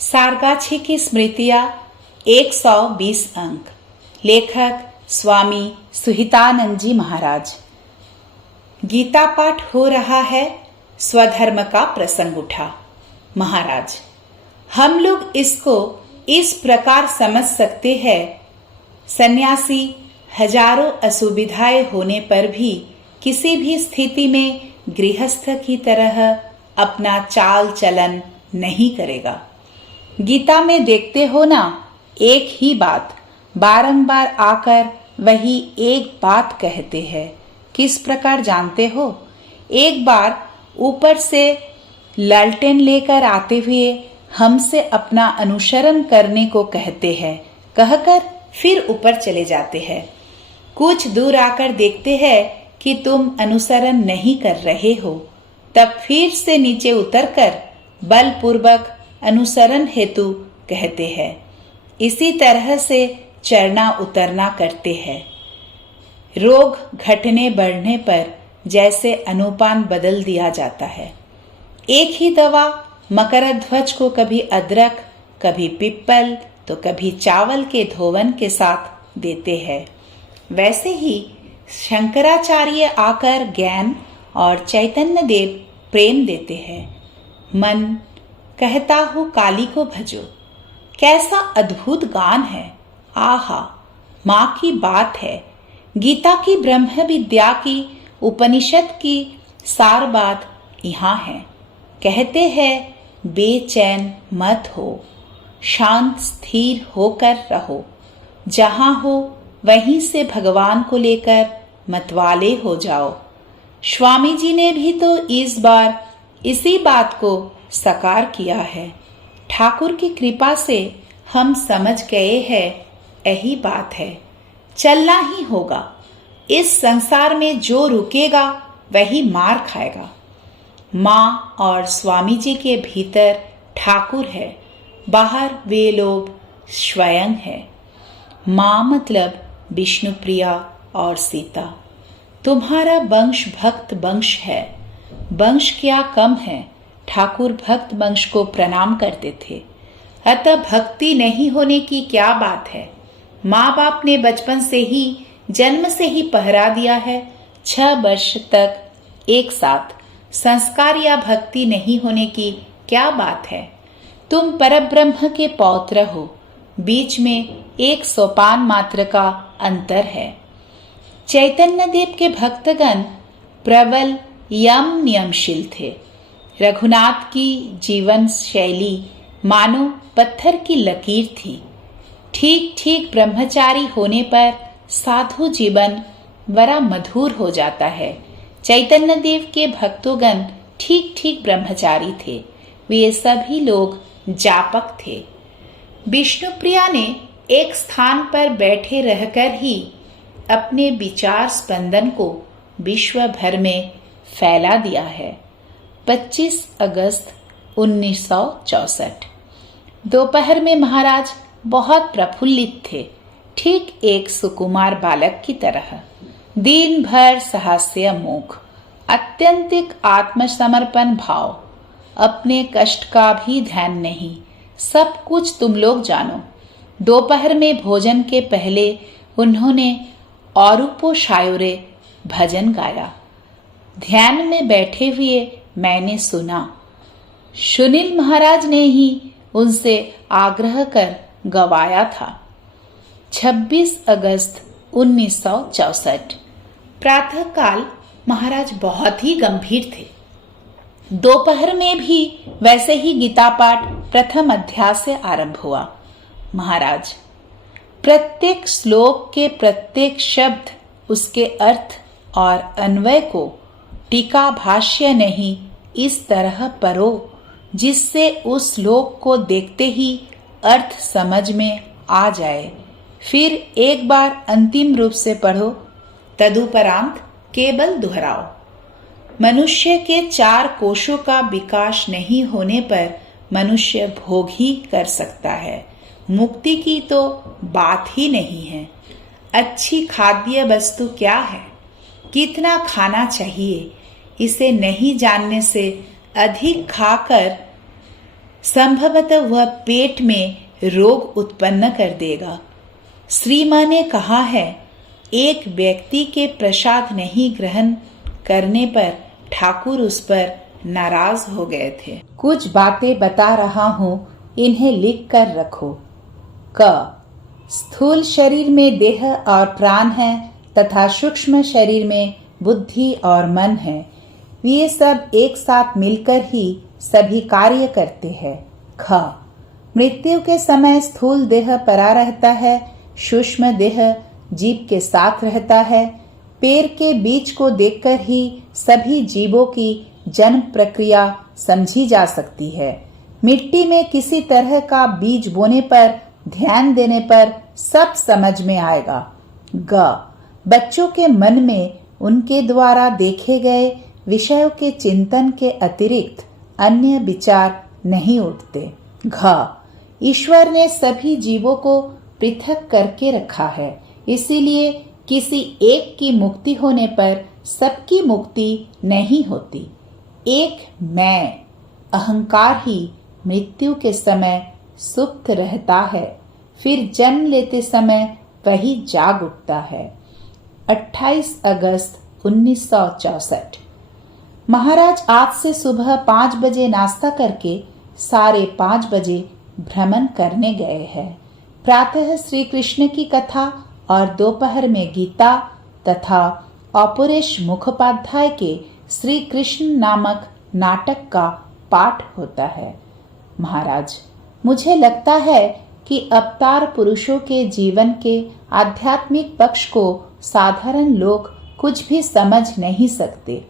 सारगाछी की स्मृतियां 120 अंक। लेखक स्वामी सुहितानंद जी महाराज। गीता पाठ हो रहा है। स्वधर्म का प्रसंग उठा। महाराज, हम लोग इसको इस प्रकार समझ सकते हैं, सन्यासी हजारों असुविधाएं होने पर भी किसी भी स्थिति में गृहस्थ की तरह अपना चाल चलन नहीं करेगा। गीता में देखते हो ना, एक ही बात बारंबार आकर वही एक बात कहते हैं। किस प्रकार जानते हो? एक बार ऊपर से लालटेन लेकर आते हुए हमसे अपना अनुसरण करने को कहते हैं, कहकर फिर ऊपर चले जाते हैं। कुछ दूर आकर देखते हैं कि तुम अनुसरण नहीं कर रहे हो, तब फिर से नीचे उतरकर बलपूर्वक अनुसरण हेतु कहते हैं। इसी तरह से चढ़ना उतरना करते हैं। रोग घटने बढ़ने पर जैसे अनुपान बदल दिया जाता है। एक ही दवा मकरध्वज को कभी अदरक, कभी पिप्पल तो कभी चावल के धोवन के साथ देते हैं। वैसे ही शंकराचार्य आकर ज्ञान और चैतन्य देव प्रेम देते हैं। मन कहता हूँ काली को भजो। कैसा अद्भुत गान है! आहा, माँ की बात है। गीता की, ब्रह्म विद्या की, उपनिषद की सार बात यहाँ है। कहते हैं बेचैन मत हो, शांत स्थिर होकर रहो। जहाँ हो वहीं से भगवान को लेकर मतवाले हो जाओ। स्वामी जी ने भी तो इस बार इसी बात को साकार किया है। ठाकुर की कृपा से हम समझ गए हैं, यही बात है। चलना ही होगा। इस संसार में जो रुकेगा वही मार खाएगा। माँ और स्वामी जी के भीतर ठाकुर है, बाहर वे लोग स्वयं है। माँ मतलब विष्णुप्रिया और सीता। तुम्हारा वंश भक्त वंश है। वंश क्या कम है। ठाकुर भक्त वंश को प्रणाम करते थे, अतः भक्ति नहीं होने की क्या बात है। माँ बाप ने बचपन से ही, जन्म से ही पहरा दिया है। 6 वर्ष तक एक साथ संस्कार या भक्ति नहीं होने की क्या बात है। तुम परब्रह्म के पौत्र हो। बीच में एक सोपान मात्र का अंतर है। चैतन्य देव के भक्तगण प्रबल यम नियमशील थे। रघुनाथ की जीवन शैली मानो पत्थर की लकीर थी। ठीक ठीक ब्रह्मचारी होने पर साधु जीवन बड़ा मधुर हो जाता है। चैतन्य देव के भक्तोगण ठीक ठीक ब्रह्मचारी थे। वे सभी लोग जापक थे। विष्णुप्रिया ने एक स्थान पर बैठे रहकर ही अपने विचार स्पंदन को विश्व भर में फैला दिया है। 25 अगस्त 1964। दोपहर में महाराज बहुत प्रफुल्लित थे, ठीक एक सुकुमार बालक की तरह। दिन भर सहस्य मुख, अत्यंतिक आत्मसमर्पण भाव, अपने कष्ट का भी ध्यान नहीं। सब कुछ तुम लोग जानो। दोपहर में भोजन के पहले उन्होंने औरुपो शायोरे भजन गाया। ध्यान में बैठे हुए मैंने सुना। सुनील महाराज ने ही उनसे आग्रह कर गवाया था। 26 अगस्त 1964। प्रातःकाल महाराज बहुत ही गंभीर थे। दोपहर में भी वैसे ही गीता पाठ प्रथम अध्याय से आरंभ हुआ। महाराज, प्रत्येक श्लोक के प्रत्येक शब्द, उसके अर्थ और अन्वय को टीका भाष्य नहीं इस तरह पढ़ो जिससे उस श्लोक को देखते ही अर्थ समझ में आ जाए। फिर एक बार अंतिम रूप से पढ़ो, तदुपरांत केवल दोहराओ। मनुष्य के 4 कोशों का विकास नहीं होने पर मनुष्य भोग ही कर सकता है। मुक्ति की तो बात ही नहीं है। अच्छी खाद्य वस्तु क्या है, कितना खाना चाहिए, इसे नहीं जानने से अधिक खाकर संभवतः वह पेट में रोग उत्पन्न कर देगा। श्री मां ने कहा है, एक व्यक्ति के प्रसाद नहीं ग्रहण करने पर ठाकुर उस पर नाराज हो गए थे। कुछ बातें बता रहा हूँ, इन्हें लिख कर रखो। क स्थूल शरीर में देह और प्राण है तथा सूक्ष्म शरीर में बुद्धि और मन है। ये सब एक साथ मिलकर ही सभी कार्य करते हैं। ख मृत्यु के समय स्थूल देह परा रहता है, सूक्ष्म देह जीव के साथ रहता है। पैर के बीज को देखकर ही सभी जीवों की जन्म प्रक्रिया समझी जा सकती है। मिट्टी में किसी तरह का बीज बोने पर, ध्यान देने पर सब समझ में आएगा। ग बच्चों के मन में उनके द्वारा देखे गए विषयों के चिंतन के अतिरिक्त अन्य विचार नहीं उठते। घ ईश्वर ने सभी जीवों को पृथक करके रखा है, इसीलिए किसी एक की मुक्ति होने पर सबकी मुक्ति नहीं होती। एक मैं अहंकार ही मृत्यु के समय सुप्त रहता है, फिर जन्म लेते समय वही जाग उठता है। 28 अगस्त 1964। महाराज आज से सुबह 5 बजे नाश्ता करके 5:30 बजे भ्रमण करने गए हैं। प्रातः श्री कृष्ण की कथा और दोपहर में गीता तथा अपरेश मुखोपाध्याय के श्री कृष्ण नामक नाटक का पाठ होता है। महाराज, मुझे लगता है कि अवतार पुरुषों के जीवन के आध्यात्मिक पक्ष को साधारण लोग कुछ भी समझ नहीं सकते,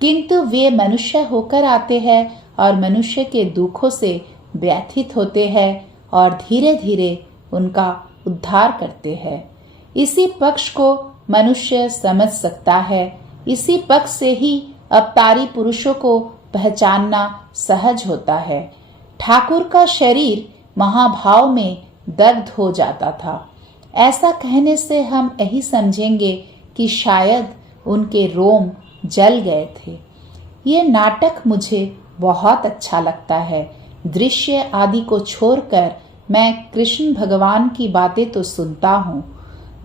किंतु वे मनुष्य होकर आते हैं और मनुष्य के दुखों से व्यथित होते हैं और धीरे धीरे उनका उद्धार करते हैं। इसी पक्ष को मनुष्य समझ सकता है। इसी पक्ष से ही अवतारी पुरुषों को पहचानना सहज होता है। ठाकुर का शरीर महाभाव में दग्ध हो जाता था। ऐसा कहने से हम यही समझेंगे कि शायद उनके रोम जल गए थे। ये नाटक मुझे बहुत अच्छा लगता है। दृश्य आदि को छोड़कर मैं कृष्ण भगवान की बातें तो सुनता हूँ।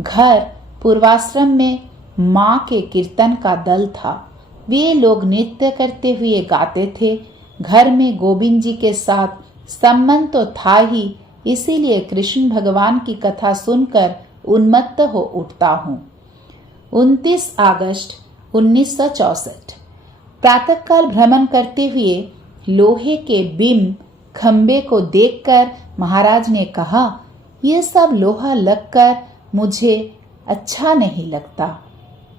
घर पूर्वाश्रम में माँ के कीर्तन का दल था। वे लोग नृत्य करते हुए गाते थे। घर में गोविंद जी के साथ संबंध तो था ही, इसीलिए कृष्ण भगवान की कथा सुनकर उन्मत्त हो उठता हूँ। 29 अगस्त 1964। प्रातःकाल भ्रमण करते हुए लोहे के बिंब खंबे को देखकर महाराज ने कहा, ये सब लोहा लगकर मुझे अच्छा नहीं लगता।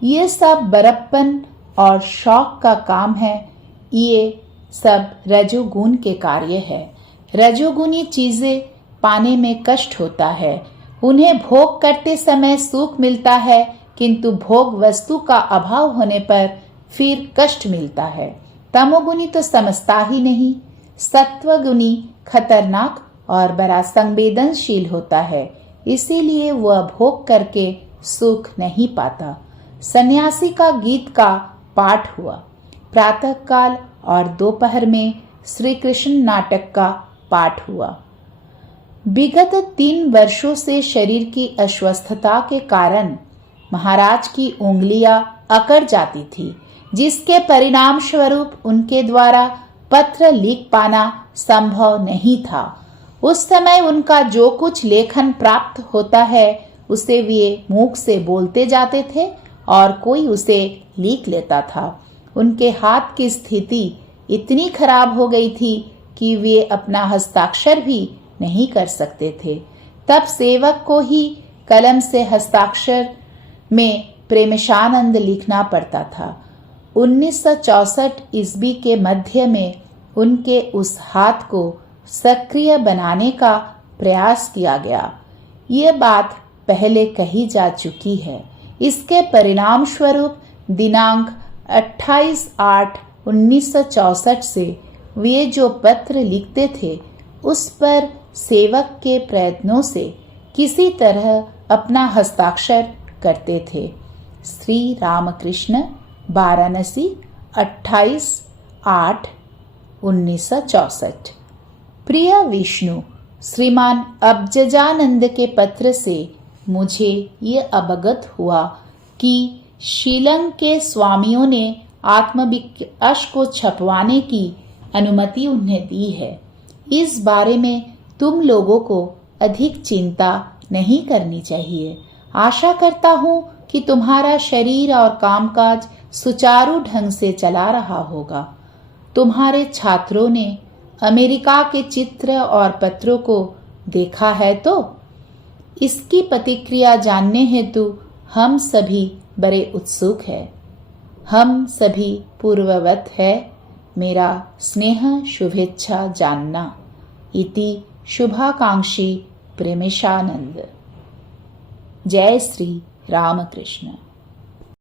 ये सब बड़प्पन और शौक का काम है। ये सब रजोगुण के कार्य है। रजोगुणी चीजें पाने में कष्ट होता है। उन्हें भोग करते समय सुख मिलता है, किंतु भोग वस्तु का अभाव होने पर फिर कष्ट मिलता है। तमोगुणी तो समझता ही नहीं। सत्वगुणी खतरनाक और बड़ा संवेदनशील होता है, इसीलिए वह भोग करके सुख नहीं पाता। सन्यासी का गीत का पाठ हुआ। प्रातःकाल और दोपहर में श्री कृष्ण नाटक का पाठ हुआ। विगत 3 वर्षों से शरीर की अस्वस्थता के कारण महाराज की उंगलियां अकड़ जाती थी, जिसके परिणाम स्वरूप उनके द्वारा पत्र लिख पाना संभव नहीं था। उस समय उनका जो कुछ लेखन प्राप्त होता है उसे वे मुख से बोलते जाते थे और कोई उसे लिख लेता था। उनके हाथ की स्थिति इतनी खराब हो गई थी कि वे अपना हस्ताक्षर भी नहीं कर सकते थे। तब सेवक को ही कलम से हस्ताक्षर में प्रेमशानंद लिखना पड़ता था। 1964 ईस्वी के मध्य में उनके उस हाथ को सक्रिय बनाने का प्रयास किया गया। ये बात पहले कही जा चुकी है। इसके परिणाम स्वरूप दिनांक 28/8/1964 से वे जो पत्र लिखते थे उस पर सेवक के प्रयत्नों से किसी तरह अपना हस्ताक्षर करते थे। श्री रामकृष्ण, वाराणसी, 28/8/1964। प्रिय विष्णु, श्रीमान अब्जजानंद के पत्र से मुझे ये अवगत हुआ कि शिलंग के स्वामियों ने आत्मविकास को छपवाने की अनुमति उन्हें दी है। इस बारे में तुम लोगों को अधिक चिंता नहीं करनी चाहिए। आशा करता हूँ कि तुम्हारा शरीर और कामकाज सुचारू ढंग से चला रहा होगा। तुम्हारे छात्रों ने अमेरिका के चित्र और पत्रों को देखा है तो इसकी प्रतिक्रिया जानने हेतु हम सभी बड़े उत्सुक हैं। हम सभी पूर्ववत है। मेरा स्नेह शुभेच्छा जानना। इति शुभाकांक्षी प्रेमेशानंद। जय श्री रामकृष्ण।